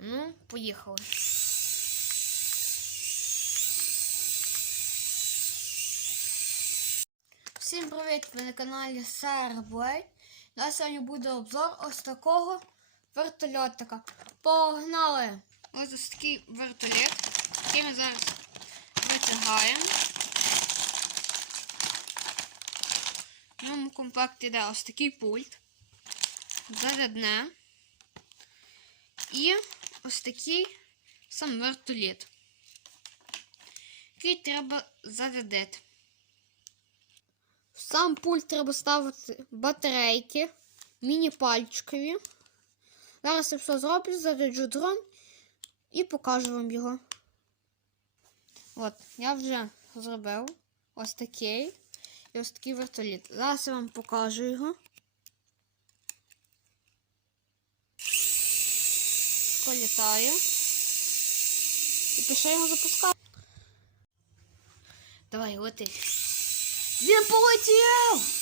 Ну, поїхали. Всім привіт! Ви на каналі Sarblade. У нас сьогодні буде обзор ось такого вертольотика. Погнали! Ось ось такий вертоліт, який ми зараз витягаємо. В ньому комплекті йде ось такий пульт, зарядне і ось такий сам вертоліт, який треба зарядити. В сам пульт треба ставити батарейки, міні-пальчикові. Зараз я все зроблю, заряджу дрон і покажу вам його. От, я вже зробив ось такий і ось такий вертоліт. Зараз я вам покажу його. Політаю. І пішов його запускати. Давай, лети. Він полетів!